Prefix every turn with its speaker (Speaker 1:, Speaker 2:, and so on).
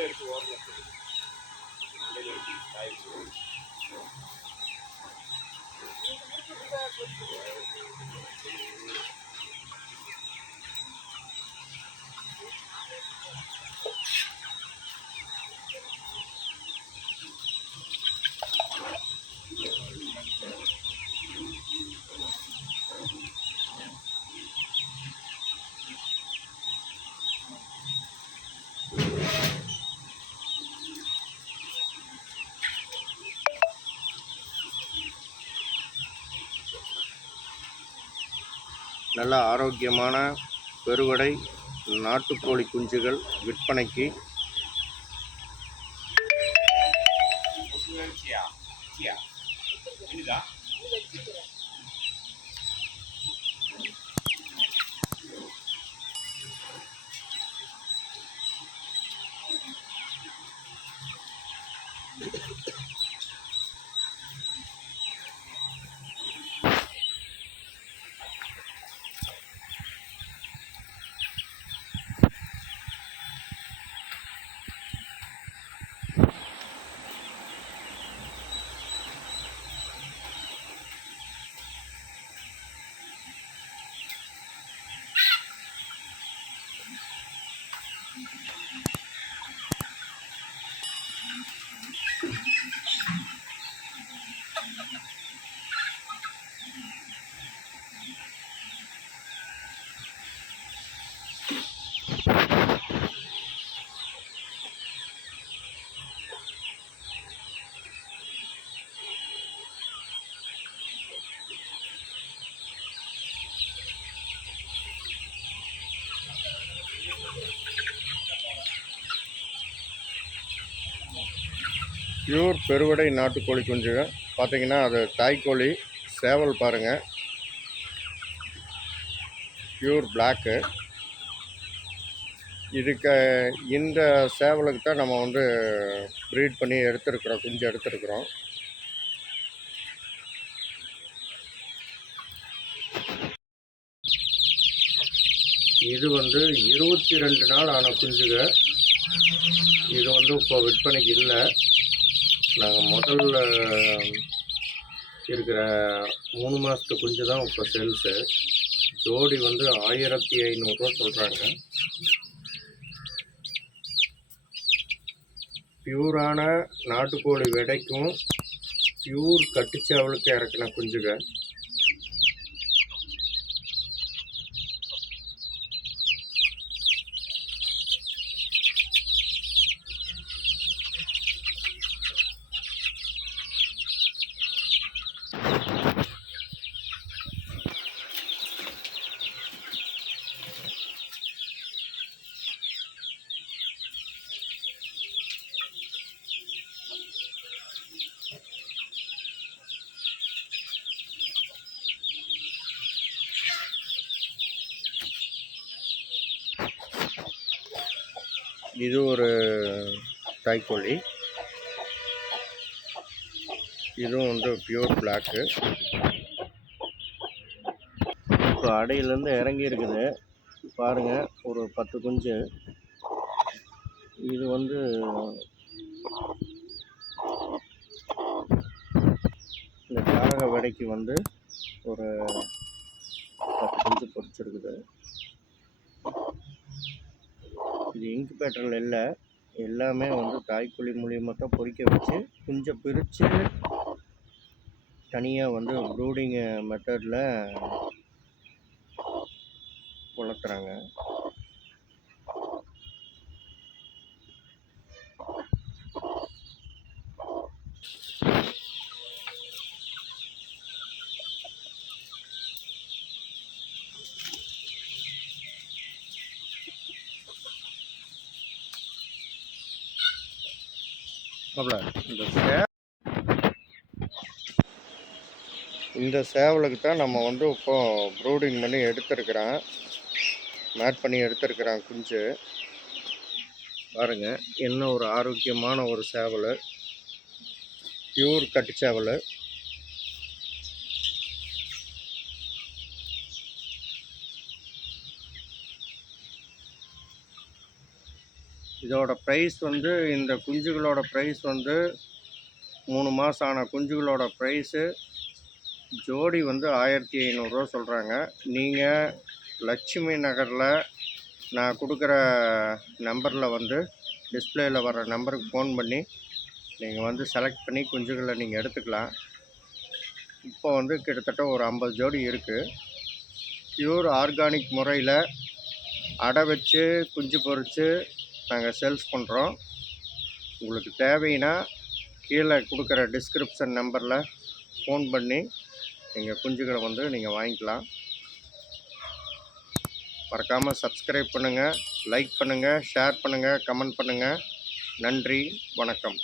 Speaker 1: மண்டையில் இருக்குது ஓரத்தில் மண்டையில் இருக்குது காய் Thank. நல்ல ஆரோக்கியமான பெருவடை நாட்டுக்கோழி குஞ்சுகள் விற்பனைக்கு. பியூர் பெருவடை நாட்டுக்கோழி குஞ்சுகள் பார்த்தீங்கன்னா அது தாய்க்கோழி சேவல் பாருங்கள் பியூர் பிளாக்கு இதுக்கு இந்த சேவலுக்கு தான் நம்ம வந்து ப்ரீட் பண்ணி எடுத்துருக்குறோம் குஞ்சு எடுத்துருக்குறோம். இது வந்து இருபத்தி ரெண்டு நாள் ஆன குஞ்சுக இது வந்து இப்போ விற்பனைக்கு இல்லை. நாங்கள் முதல்ல இருக்கிற மூணு மாதத்து குஞ்சு தான் இப்போ சேல்ஸு ஜோடி வந்து ஆயிரத்தி ஐநூறுரூவா சொல்கிறாங்க பியூரான நாட்டுக்கோழி விடைக்கும் பியூர் கட்டுச்சாவலுக்கு இறக்கின குஞ்சுகள். இது ஒரு தாய்க்கோழி இதுவும் வந்து பியூர் பிளாக்கு இப்போ அடையிலேருந்து இறங்கி இருக்குது. பாருங்கள் ஒரு பத்து குஞ்சு. இது வந்து இந்த காரக வடைக்கு வந்து ஒரு பத்து குஞ்சு பொரிச்சிருக்குது. இது இன்குபேட்டரில் இல்லை. எல்லாமே வந்து தாய்க்கோழி மூலியமாக தான் பொறிக்க வச்சு குஞ்சை பிரித்து தனியாக வந்து ப்ரூடிங் மெத்தடில் வளர்த்துறாங்க. இந்த சே இந்த சேவலுக்கு தான் நம்ம வந்து இப்போ ப்ரூடிங் பண்ணி எடுத்திருக்கிறோம் மேட் பண்ணி எடுத்திருக்கிறோம் குஞ்சு. பாருங்க என்ன ஒரு ஆரோக்கியமான ஒரு சேவல். பியூர் கட்டு சேவல். இதோட ப்ரைஸ் வந்து இந்த குஞ்சுகளோட ப்ரைஸ் வந்து மூணு மாதம் ஆன குஞ்சுகளோட ப்ரைஸு ஜோடி வந்து ஆயிரத்தி ஐநூறுரூவா சொல்கிறாங்க நீங்கள் லட்சுமி நகரில் நான் கொடுக்குற நம்பரில் வந்து டிஸ்பிளேயில் வர நம்பருக்கு ஃபோன் பண்ணி நீங்கள் வந்து செலக்ட் பண்ணி குஞ்சுகளை நீங்கள் எடுத்துக்கலாம். இப்போ வந்து கிட்டத்தட்ட ஒரு ஐம்பது ஜோடி இருக்குது பியூர் ஆர்கானிக் முறையில் அடை வச்சு குஞ்சு பொறித்து நாங்கள் சேல்ஸ் பண்ணுறோம். உங்களுக்கு தேவைன்னா கீழே கொடுக்குற டிஸ்கிரிப்ஷன் நம்பரில் ஃபோன் பண்ணி நீங்கள் குஞ்சுகளை வந்து நீங்கள் வாங்கிக்கலாம். மறக்காமல் சப்ஸ்கிரைப் பண்ணுங்கள் லைக் பண்ணுங்கள் ஷேர் பண்ணுங்கள் கமெண்ட் பண்ணுங்கள் நன்றி வணக்கம்.